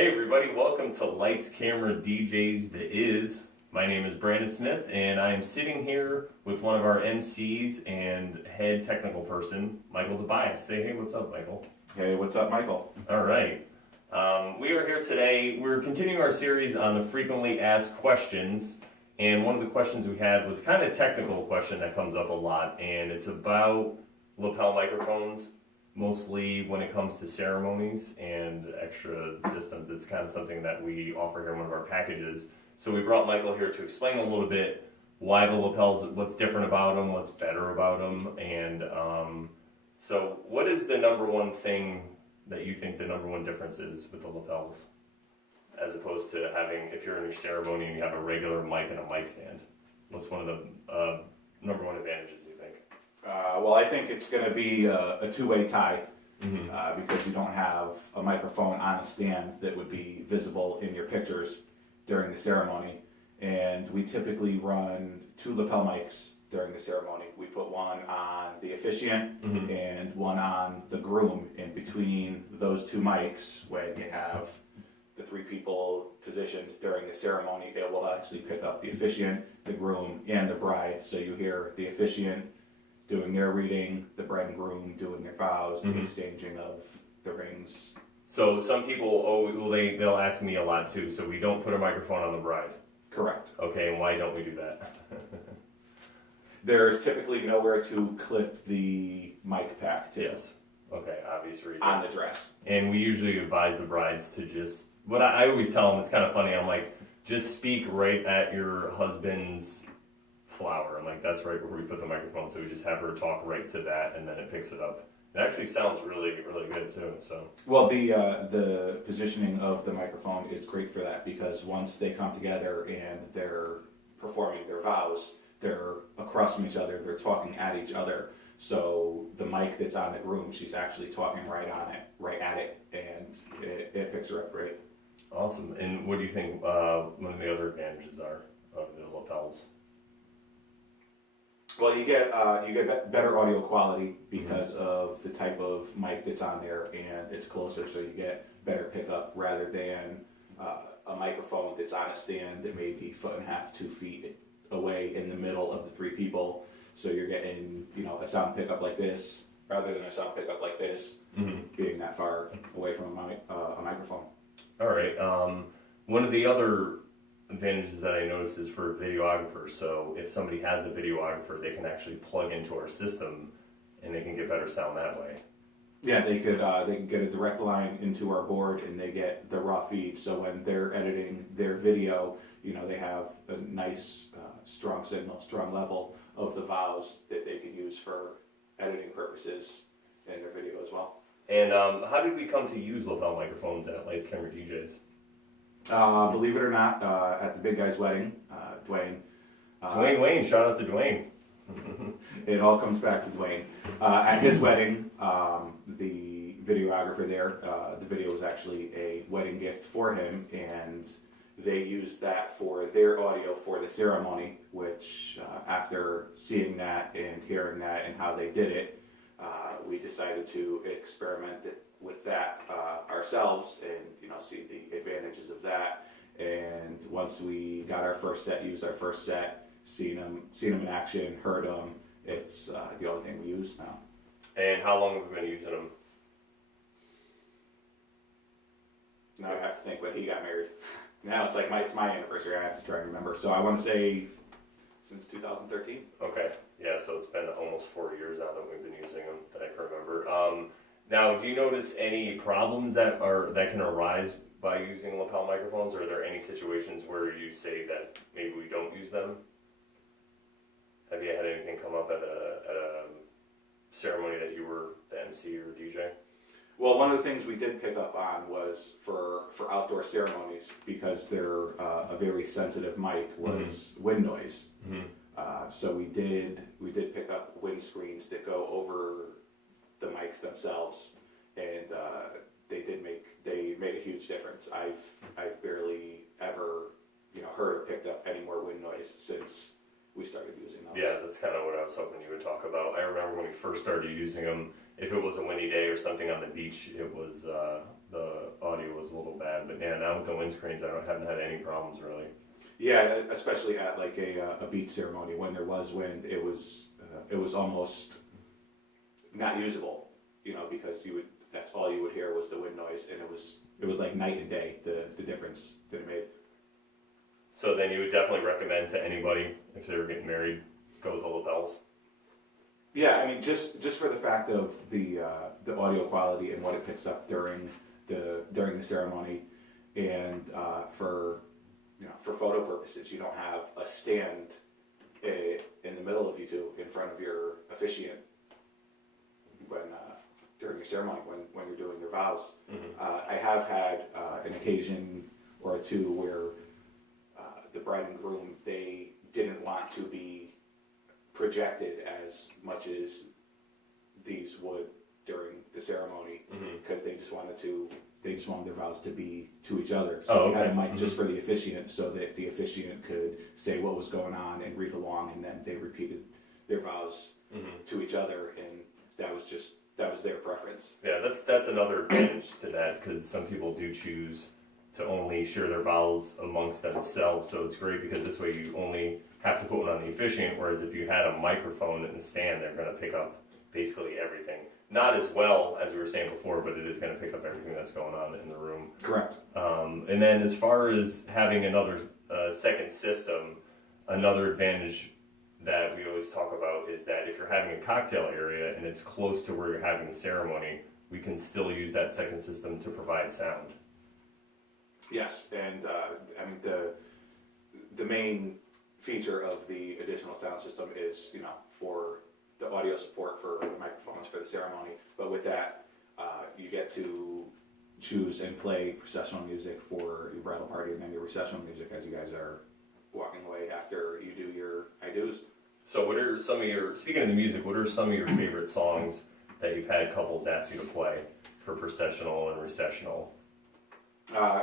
Hey everybody, welcome to Lights, Camera, DJs, The Is. My name is Brandon Smith, and I am sitting here with one of our MCs and head technical person, Michael Tobias. Say hey, what's up, Michael? Hey, what's up, Michael? All right. We are here today. We're continuing our series on the frequently asked questions, and one of the questions we had was kind of a technical question that comes up a lot, and it's about lapel microphones. Mostly when it comes to ceremonies and extra systems. It's kind of something that we offer here in one of our packages. So we brought Michael here to explain a little bit why the lapels, what's different about them, what's better about them, and so what is the number one thing that you think the number one difference is with the lapels, as opposed to having, if you're in your ceremony and you have a regular mic and a mic stand? What's one of the number one advantages, you think? Well, I think it's going to be a two-way tie because you don't have a microphone on a stand that would be visible in your pictures during the ceremony. And we typically run two lapel mics during the ceremony. We put one on the officiant and one on the groom. In between those two mics, when you have the three people positioned during the ceremony, it will actually pick up the officiant, the groom, and the bride. So you hear the officiant doing their reading, the bride and groom doing their vows, the exchanging of the rings. So some people, they'll ask me a lot too, so we don't put a microphone on the bride. Correct. Okay, and why don't we do that? There's typically nowhere to clip the mic pack to. Yes. Okay, obvious reason. On the dress. And we usually advise the brides to just, what I always tell them, it's kind of funny, I'm like, just speak right at your husband's flower. I'm like, that's right where we put the microphone, so we just have her talk right to that, and then it picks it up. It actually sounds really, really good too. So. Well, the positioning of the microphone is great for that, because once they come together and they're performing their vows, they're across from each other, they're talking at each other. So the mic that's on the groom, she's actually talking right at it, and it picks her up great. Awesome. And what do you think one of the other advantages are of the lapels? Well, you get better audio quality because of the type of mic that's on there, and it's closer, so you get better pickup rather than a microphone that's on a stand that may be 1.5 to 2 feet away in the middle of the three people. So you're getting, a sound pickup like this rather than a sound pickup like this, being that far away from a microphone. All right. One of the other advantages that I noticed is for videographers. So if somebody has a videographer, they can actually plug into our system and they can get better sound that way. Yeah, they can get a direct line into our board and they get the raw feed. So when they're editing their video, they have a nice strong signal, strong level of the vows that they can use for editing purposes in their video as well. And how did we come to use lapel microphones at Lights, Camera, DJs? Believe it or not, at the big guy's wedding, Dwayne. Dwayne Wayne, shout out to Dwayne. It all comes back to Dwayne. At his wedding, the videographer there, the video was actually a wedding gift for him, and they used that for their audio for the ceremony, which after seeing that and hearing that and how they did it, we decided to experiment with that ourselves and see the advantages of that. And once we got our first set, used our first set, seen them in action, heard them, it's the only thing we use now. And how long have we been using them? Now I have to think when he got married. Now it's like it's my anniversary. I have to try and remember. So I want to say since 2013. Okay, yeah. So it's been almost 4 years now that we've been using them that I can remember. Now, do you notice any problems that can arise by using lapel microphones? Or are there any situations where you say that maybe we don't use them? Have you had anything come up at a ceremony that you were the MC or DJ? Well, one of the things we did pick up on was for outdoor ceremonies, because they're a very sensitive mic, was wind noise. So we did pick up wind screens that go over the mics themselves, and they made a huge difference. I've barely ever heard or picked up any more wind noise since we started using those. Yeah, that's kind of what I was hoping you would talk about. I remember when we first started using them, if it was a windy day or something on the beach, it was the audio was a little bad. But yeah, now with the windscreens, haven't had any problems really. Yeah, especially at like a beach ceremony when there was wind, it was almost not usable, because that's all you would hear was the wind noise, and it was like night and day, the difference that it made. So then you would definitely recommend to anybody, if they were getting married, go with the lapels? Yeah, I mean, just for the fact of the audio quality and what it picks up during the ceremony, and for photo purposes, you don't have a stand in the middle of you two in front of your officiant when during your ceremony when you're doing your vows. I have had an occasion or two where the bride and groom, they didn't want to be projected as much as these would during the ceremony, because they just wanted their vows to be to each other. So we had a mic just for the officiant, so that the officiant could say what was going on and read along, and then they repeated their vows to each other, and that was their preference. Yeah, that's another advantage to that, because some people do choose to only share their vows amongst themselves. So it's great because this way you only have to put one on the officiant, whereas if you had a microphone in the stand, they're going to pick up basically everything. Not as well as we were saying before, but it is going to pick up everything that's going on in the room. Correct. And then as far as having another second system, another advantage that we always talk about is that if you're having a cocktail area and it's close to where you're having the ceremony, we can still use that second system to provide sound. Yes, and I mean the main feature of the additional sound system is for the audio support for the microphones for the ceremony. But with that, you get to choose and play processional music for your bridal party, and then your recessional music as you guys are walking away after you do your I-dos. So what are speaking of the music, what are some of your favorite songs that you've had couples ask you to play for processional and recessional?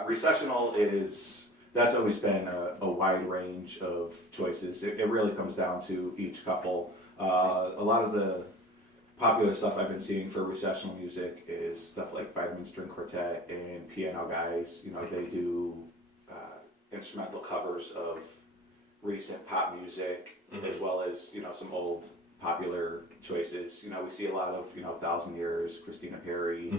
Recessional that's always been a wide range of choices. It really comes down to each couple. A lot of the popular stuff I've been seeing for recessional music is stuff like Vitamin String Quartet and Piano Guys. They do instrumental covers of recent pop music, as well as some old popular choices. We see a lot of 1,000 Years, Christina Perry,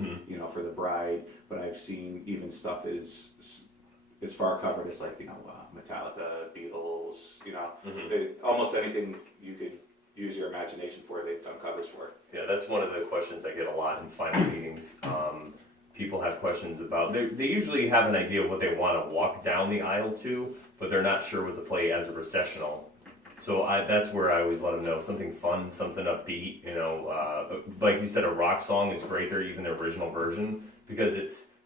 for the bride. But I've seen even stuff as far covered as like Metallica, Beatles. Almost anything you could use your imagination for, they've done covers for. Yeah, that's one of the questions I get a lot in final meetings. People have questions about, they usually have an idea of what they want to walk down the aisle to, but they're not sure what to play as a recessional. So that's where I always let them know something fun, something upbeat. Like you said, a rock song is great there, even the original version, because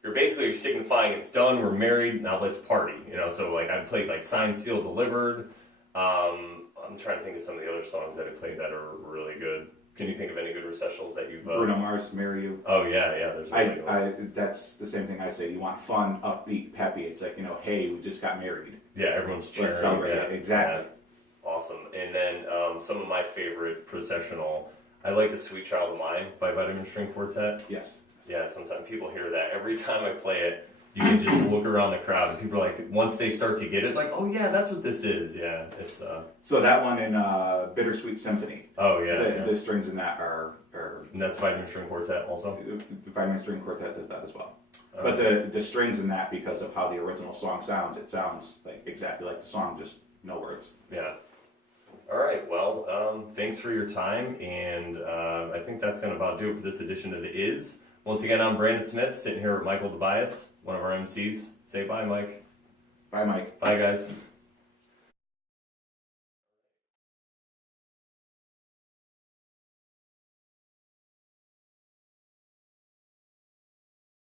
you're signifying it's done, we're married, now let's party. So like I played like Signed, Sealed, Delivered. I'm trying to think of some of the other songs that I played that are really good. Can you think of any good recessionals that you've... Bruno Mars, Marry You. Oh, yeah, there's really good. That's the same thing I say. You want fun, upbeat, peppy. It's like, hey, we just got married. Yeah, everyone's cheering. Let's celebrate it. Exactly. Yeah. Awesome. And then some of my favorite processional, I like the Sweet Child of Mine by Vitamin String Quartet. Yes. Yeah, sometimes people hear that. Every time I play it, you can just look around the crowd and people are like, once they start to get it, like, oh yeah, that's what this is. Yeah, it's... So that one in Bittersweet Symphony. Oh yeah. The strings in that are... And that's Vitamin String Quartet also? The Vitamin String Quartet does that as well. But the strings in that, because of how the original song sounds, it sounds like exactly like the song, just no words. Yeah. All right, well, thanks for your time, and I think that's going to about do it for this edition of The Is. Once again, I'm Brandon Smith, sitting here with Michael Tobias, one of our MCs. Say bye, Mike. Bye, Mike. Bye, guys.